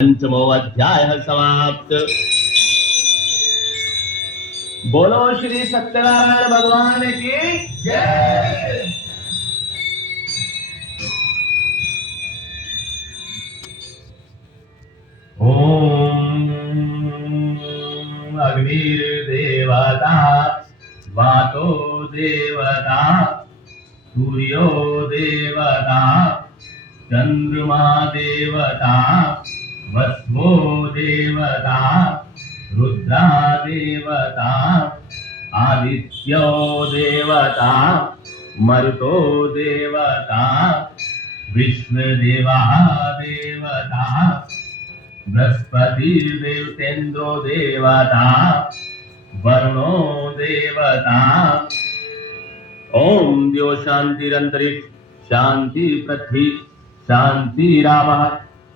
पंचमो अध्याय समाप्त। बोलो श्री सत्यनारायण भगवान की जय। ओम अग्निर्देवता वातो देवता सूर्यो देवता चंद्रमा देवता वस्वो देवता रुद्रा देवता आदित्यो देवता मरुतो देवता विष्णुदेवा देवता बृहस्पतिर्देवतेन्द्रो देवता वरुणो देवता। ओम द्यो शांतिरंतरिक्ष शांति पृथ्वी शांति रामः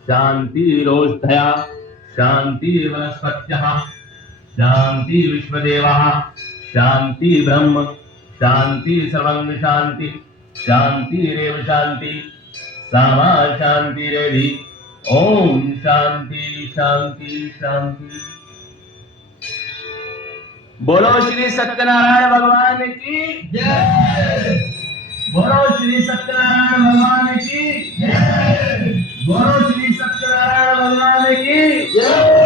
शांतिरोषधया शांति वनस्पत्यः शांति विश्वदेवः शांति ब्रह्म शांति सर्वं शांति शांतिरेव शांति सामा शांतिरेधि। ओम शांति शांति शांति। बोलो श्री सत्यनारायण भगवान की जय। बोलो श्री सत्यनारायण भगवान की जय। बोलो श्री सत्यनारायण भगवान की जय।